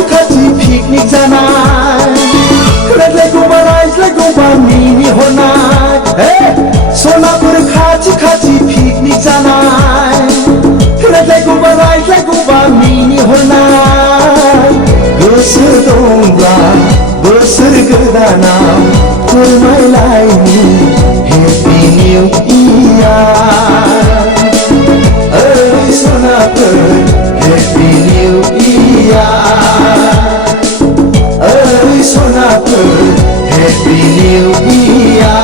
खाथि पिकनिक जानाय रायज्लायगौबा रायज्लायगौबा मिनिहरनाय सनाफोर खाथि पिकनिक जानाय रायज्लायगौबा रायज्लायगौबा मिनिहरनाय गोसो दंब्ला बोसोर गोदानाव फोरमायलायनि हेपि निउ इयार ओइ सनाफोर हेपि निउ इयार ओइ सनाफोर हेपि निउ इयार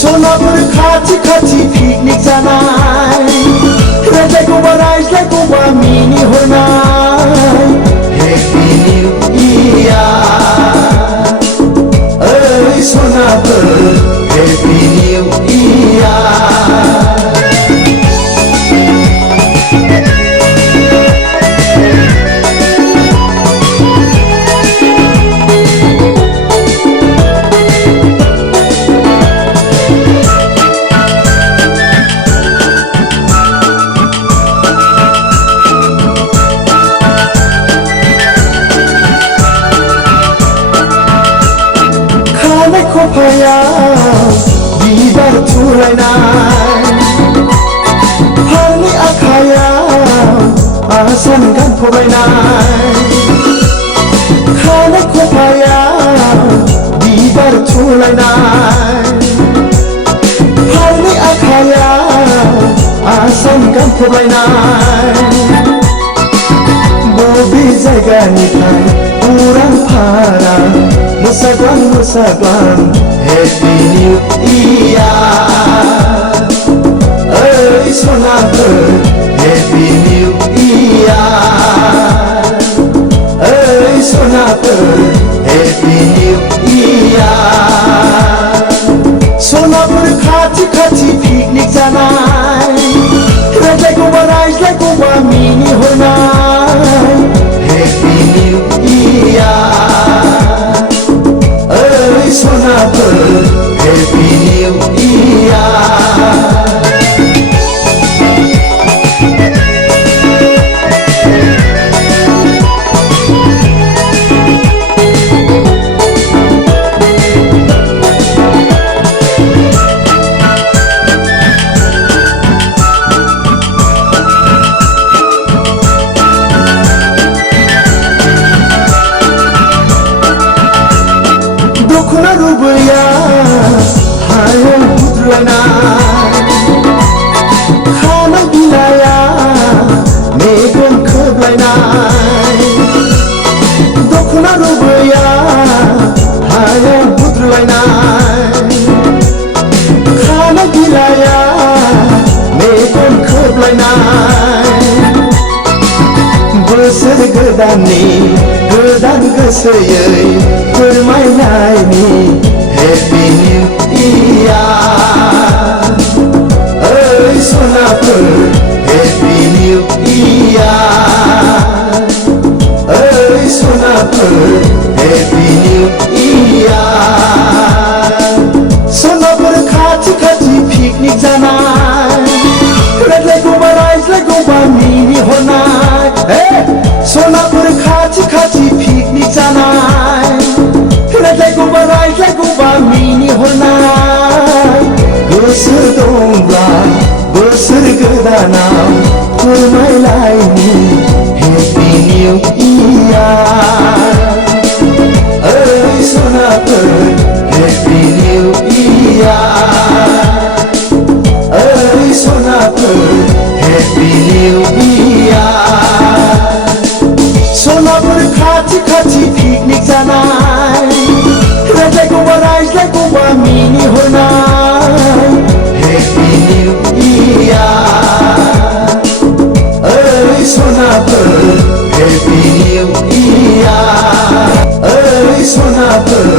सनाफोर खाथि पिकनिक जानाय रायज्लायगौबा रायज्लायगौबा मिनिहरनाय हेपि निउ इयार ओइ सनाफोर हेपि निउ इयार खफायाव बिबार थुलायनाय फारनै आखायाव आसान गानफबलायनाय खानाय खफायाव बिबार थुलायनाय फारनै आखायाव आसान गानफबलायनाय बबे जायगानिफ्राय उरां फारां मोसाग्लां हेपि निउ इयार ओइ सनाफोर हेपि निउ इयार ओइ सनाफोर हेपि निउ इयार सनाफोर खाथि पिकनिक जानाय रायज्लायगौबा रायज्लायगौबा मिनिहरनाय हेपि निउ इयार ओइ सनाफोर हेपि निउ इयार दखना रुबैया हायाव बुद्रुलायनाय खानाय बिलाइया मेगन खोबलायनाय दखना रुबैया हायाव बुद्रुलायनाय खानाय बिलाइया मेगन खोबलायनाय बोसोर गोदाननि गोदान गोसोयै फोरमायलायनि हेपि निउ इयार ओइ सनाफोर हेपि निउ इयार ओइ सनाफोर हेपि निउ इयार सनाफोर खाथि पिकनिक जानाय रायज्लायगौबा रायज्लायगौबा मिनिहरनाय सनाफोर खाथि पिकनिक जानाय रायज्लायगौबा रायज्लायगौबा मिनिहरनाय गोसो दंब्ला बोसोर गोदानाव फोरमायलायनि हेपि निउ इयार ओइ सनाफोर हेपि निउ इयार ओइ सनाफोर हेपि निउ इयार सनाफोर खाथि पिकनिक जानाय रायज्लायगौबा रायज्लायगौबा मिनिहरनाय हेपि निउ इयार ओइ सनाफोर हेपि निउ इयार ओइ सनाफोर